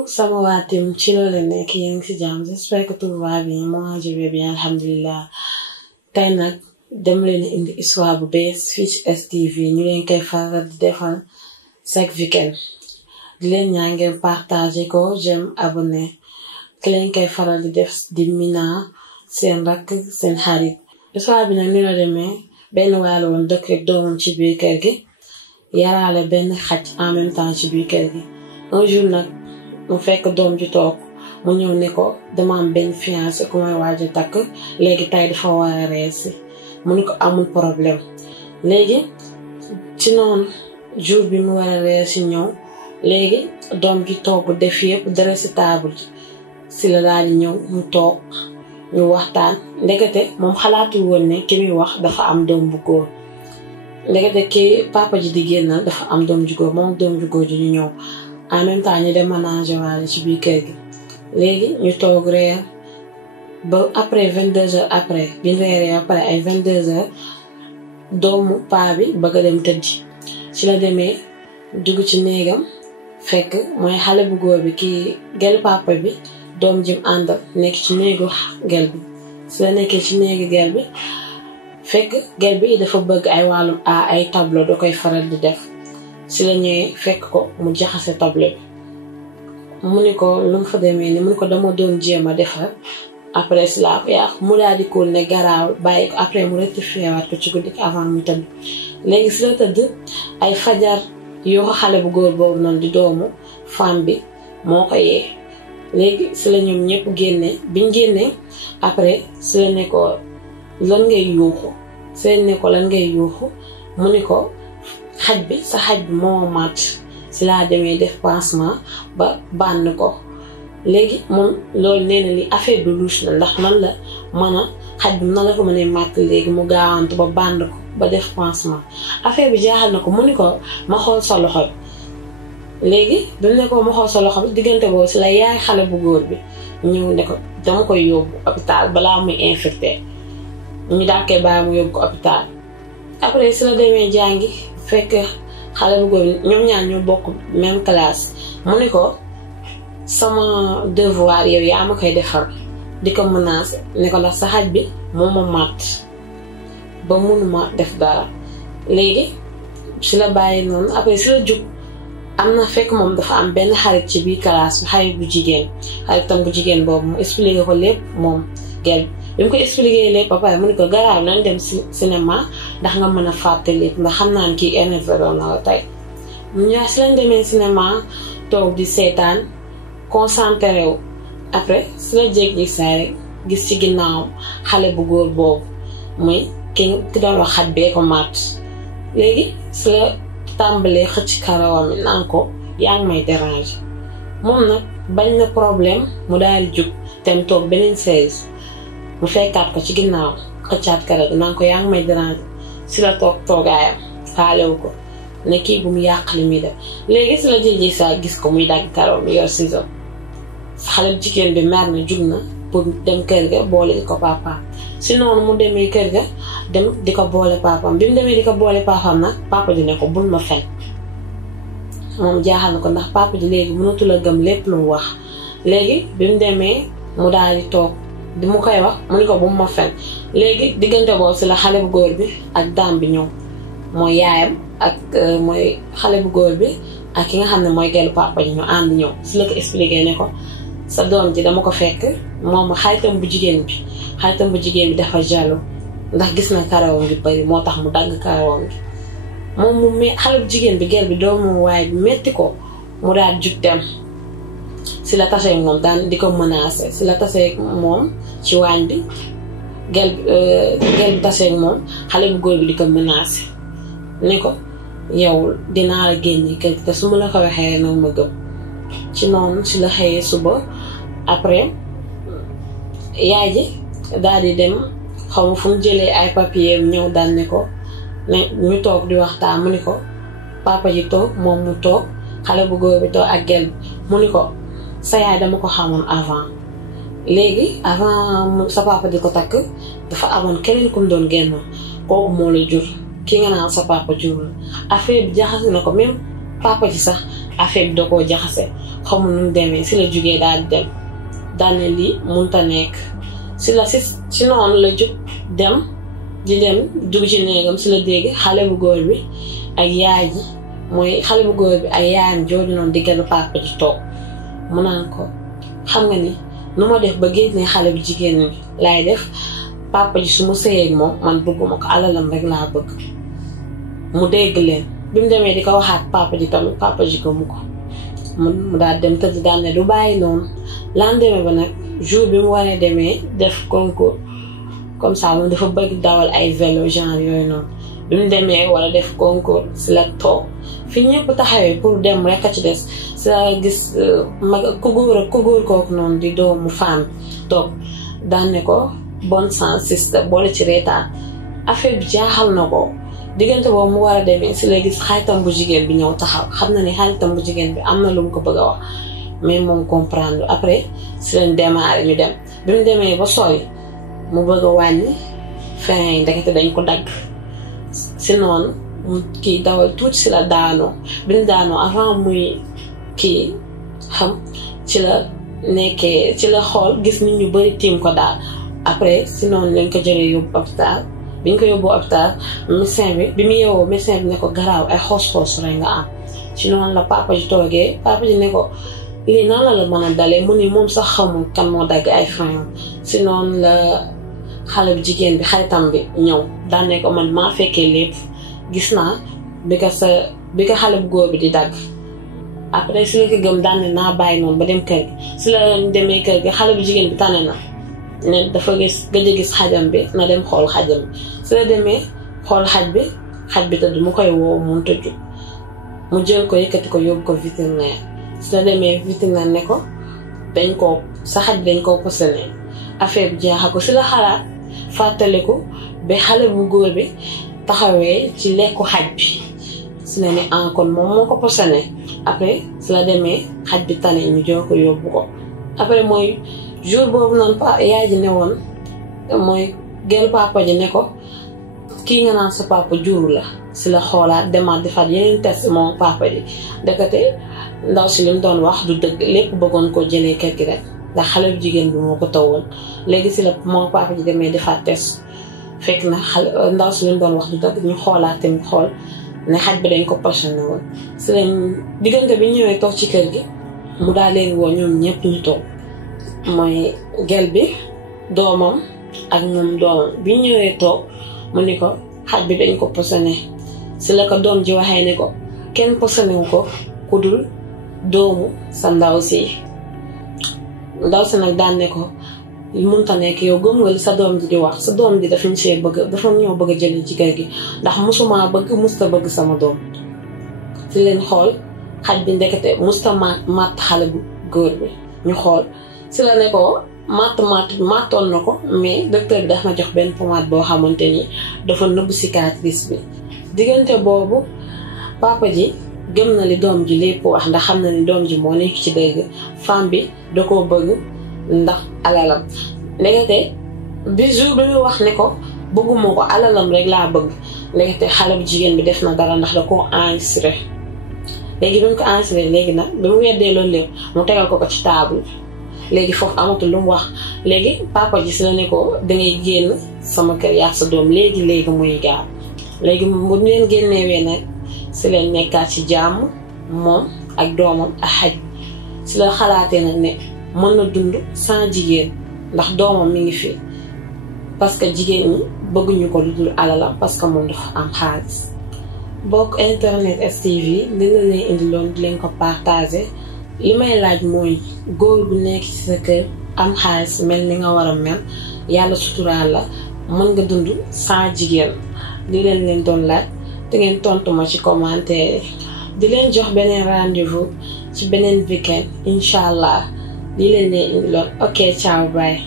coucou sama waa team ci loolu nekk yéen ngi ci jàmm j'espère que tout va bien moi je vais bien alhamdulilah tey nag dem leen indi histoire bu bees fii ci STV ñu leen koy faral di defal chaque weekend di leen ñaan ngeen partager ko j'aime abonné ki leen koy faral di def di Mina seen rakk seen xarit histoire bi nag ni la demee benn waay la woon dëkk rek doomam ci biir kër gi yaraale benn xaj en même temps ci biir kër gi un jour nag mu fekk doom ji toog mu ñëw ne ko dama am benn fiancé ku may waaj a takk léegi tey dafa war a reesi mu ne ko amul problème léegi ci noonu jour bi mu war a reesi ñëw léegi doom ji toog def yëpp dara si table si la daal di ñëw mu toog ñu waxtaan ndekete moom xalaatul woon ne ki muy wax dafa am doom bu góor ndekete ki papa ji di génnal dafa am doom ju góor moom doom ju góor ji ñu ñëw en même temps ñu dem ménager waale ci biir kër gi léegi ñu toog reer ba après 22 heures après bi ñu reeree ba pare ay 22 heures doomu paa bi bëgg a dem tëddi ci la demee dugg ci néegam fekk mooy xale bu góor bi kii gel papa bi doom jim àndal nekk ci néegu gel bi ci la nekkee ci néegu gel bi fekk gel bi dafa bëgg ay wàllum ay tableau da koy faral di def si la ñëwee fekk ko mu jaxase tableau bi mu ni ko lu mu fa demee ni mu ni ko dama doon jéem a defar après si la ko yàq mu daal di ko ne garaawul bàyyi ko après mu rectifié waat ko ci guddi avant mu tëdd léegi si la tëdd ay fajar yoo ko xale bu góor boobu noonu di doomu femme bi moo ko yee léegi si la ñoom ñëpp génnee biñ génnee après si la ne ko lan ngay yuuxu si la ne ko lan ngay yuuxu mu ni ko xaj bi sa xaj bi moo mat si laa demee def pansement ba bànn ko léegi moom loolu nee na li affaire bi louche na ndax nan la mën a xaj bi nan la ko mënee màtt léegi mu gaawantu ba bànn ko ba def pansement affaire bi jaaxal na ko mu ni ko ma xool sa loxo bi léegi dañ ne ko ma xool sa loxo bi diggante boobu si la yaay xale bu góor bi ñëw ne ko dama koy yóbbu hôpital balaa muy infecté ñu daal koy bàyyi mu yóbbu ko hôpital après si la demee jàngi fekk xale bu góor ñoom ñaar ñoo bokk même classe mu ne ko sama devoir yow yaa ma koy defal di ko menacé ne ko ndax sa xaj bi moo ma màtt ba mënuma def dara léegi si la bàyyi noonu après si la jug am na fekk moom dafa am benn xarit ci biir classe bi xarit bu jigéen xaritam bu jigéen boobu mu expliqué ko lépp moom gel bi mu ko expliqué lépp ba pare mu ne ko garaaw nañ dem cinéma ndax nga mën a fàtte lépp ndax xam naa ne kii énervé doon na la tey ñaa si lañ demee cinéma toog di seetaan concentré wu après si la jéeg-jéeg saa rek gis ci ginnaaw xale bu góor boobu muy ki doon wax xaj bee ko màtt léegi si la tàmbalee xëcc karawam mi naan ko yaa ngi may déranger moom nag bañ na problème mu daal di jug tem toog beneen 16 mu fekkaat ko ci ginnaaw xëccaat karaw gi naan ko yaa ngi may déranger si la toog toogaayam faalewu ko ne kii bu mu yàq li muy def léegi si la jéeg-jéeg saa gis ko muy dagg karaw mi yor ciseau xale bu jigéen bi mer na jug na pour dem kër ga boole di ko papaam si noonu mu demee kër ga dem di ko boole papaam bi mu demee di ko boole papaam nag papa ji ne ko bul ma fen moom jaaxal na ko ndax papa ji léegi mënatul a gëm lépp lu mu wax léegi bi mu demee mu daal di toog di mu koy wax mu ni ko bu mu ma fen léegi diggante boobu si la xale bu góor bi ak daam bi ñëw mooy yaayam ak mooy xale bu góor bi ak ki nga xam ne mooy gelu papa ji ñu ànd ñëw si la ko expliqué ne ko sa doom ji dama ko fekk moom xaritam bu jigéen bi dafa jaloux ndax gis na karawam gi bari moo tax mu dagg karawam gi moom mu xale bu jigéen bi gel bi doomu waaye bi metti ko mu daal jug dem si la tasee moom daan di ko menacé si la tasee moom ci waañ bi gel bi tasee moom xale bu góor bi di ko menacé ne ko yow dinaa la génne kër te su ma la ko waxee nag ma gëm ci noonu si la xëyee suba après yaay ji daal di dem xaw ma fu mu jëlee ay papier ñëw dal ne ko ne ñu toog di waxtaan mu ni ko papa ji toog moom mu toog xale bu góor bi toog ak gel bi mu ni ko sa yaay dama ko xamoon avant léegi avant sa papa di ko takk dafa amoon keneen ku mu doon génn kooku moo la jur ki nga naan sa papa jur la affaire bi jaxase na ko même papa ji sax affaire bi da koo jaxase xamul nu mu demee si la jugee daal di dem daane lii munta nekk si noonu la jóg dem dugg ci néegam si la dégg xale bu góor bi ak yaay ji mooy xale bu góor bi ak yaayam jooju noonu diggal papa ji toog mu naan ko xam nga ni nu ma def ba génnee xale bu jigéen ñi laay def papa ji su ma sëyeeg moom man bëgguma ko alalam rek laa bëgg mu dégg leen bi mu demee di ko waxaat papa ji tamit papa ji gëmu ko mu daal dem tëdd daal ne du bàyyi noonu lendemain ba nag jour bi mu waree demee def concours comme ça moom dafa bëgg dawal ay vélo genre yooyu noonu bi mu demee wala def concours si la toog fi ñëpp taxawee pour dem rek a ci des si la gis mag ku góor kooku noonu di doomu femme toog daan ne ko bonne chance sister boole ci reetaan affaire bi jaaxal na ko diggante boobu mu war a demee si la gis xaritam bu jigéen bi ñëw taxaw xam na ni xaritam bu jigéen bi am na lu mu ko bëgg a wax mais moom comprendre après si leen démarré ñu dem bi mu demee ba sori mu bëgg a wàññi fin yi ndekete dañ ko dagg si noonu mu kii dawal tuuti si la daanoo bi mu daanoo avant muy kii xam ci la nekkee ci la xool gis nit ñu bari tiim ko daal après si noonu lañ ko jëlee yóbbu hôpital biñ ko yóbbu hôpital médecin bi mu yeewoo médecin bi ne ko garaaw ay xoos-xoos rek nga am ci noonu la papa ji toogee papa ji ne ko lii nan la mën a dalee mu ni moom sax xamul kan moo dagg ay frein si noonu la xale bu jigéen bi xaritam bi ñëw daan ne ko man maa fekkee lépp gis naa bi ko xale bu góor bi di dagg après si la ko gëm daan ne naa bàyyi noonu ba dem kër gi si la demee kër gi xale bu jigéen bi tane na ne dafa gëj a gis xajam bi na dem xool xajam bi si la demee xool xaj bi tëdd mu koy woo mu tëdd mu jël ko yëkkati ko yóbbu ko vétérinaire si la demee vétérinaire ne ko sa xaj bi dañ koo posone affaire bi jaaxa ko si la xalaat fàttaliku ba xale bu góor bi taxawee ci lekku xaj bi si la ne kon moom moo ko posone après si la demee xaj bi tane ñu jox ko yóbbu ko après mooy jour boobu noonu yaay ji ne woon mooy gel papa ji ne ko kii nga naan sa papa juru la si la xoolaat demaat defaat yeneen test moom papa ji ndekete ndaw si li mu doon wax du dëgg lépp bëggoon ko jëlee kër gi rek ndax xale bu jigéen bi moo ko tawoon léegi si la moom papa ji demee defaat test fekk na ndaw si li mu doon wax du dëgg ñu xoolaat tamit xool ne xaj bi dañ ko passionné woon si lañ diggante bi ñëwee toog ci kër gi mu daal leen woo ñoom ñëpp ñu toog mooy gel bi doomam ak ñoom doomam bi ñëwee toog mu ni ko xaj bi dañ ko posone si la ko doom ji waxee ne ko kenn posone wu ko ku dul doomu sa ndaw si nag daan ne ko munta nekk yow gëm nga li sa doom ji di wax sa doom ji dafa ñëw bëgg a jëlee ci kër gi ndax musuma musta bëgg sama doom si leen xool xaj bi ndekete musta matt xale bu góor bi ñu xool si la ne ko mattoon na ko mais docteur bi dafa ma jox benn pommade boo xamante ni dafa nëbb cicatrice bi diggante boobu papa ji gëm na li doom ji lépp wax ndax xam na ni doom ji moo nekk ci dëgg femme bi da koo bëgg ndax alalam ndekete bi jour bi muy wax ne ko bëgguma ko alalam rek laa bëgg ndekete xale bu jigéen bi def na dara ndax da koo enregistré léegi bi mu ko enregistré léegi nag bi mu weddee loolu lépp mu tegal ko ci table léegi foofu amatul lu mu wax léegi papa ji si la ne ko dangay génn sama kër yaa sa doom léegi muy gaaw léegi bu ñu leen génnewee nag si leen nekkaat ci jàmm moom ak doomam ak xaj si la xalaatee nag ne mën na dund sans jigéen ndax doomam mi ngi fi parce que jigéen ñi bëgguñu ko lu dul alalam parce que moom dafa am xaalis bokk internet STV li la leen indi loon di leen ko partagé li may laaj mooy góor bu nekk ci sa kër am xaalis mel ni nga war a mel yàlla suturaal la mën nga dund sans jigéen li leen doon laaj te ngeen tontu ma ci commentaire di leen jox beneen rendez-vous ci beneen weekend incha allah li leen indi loon ok ciao bye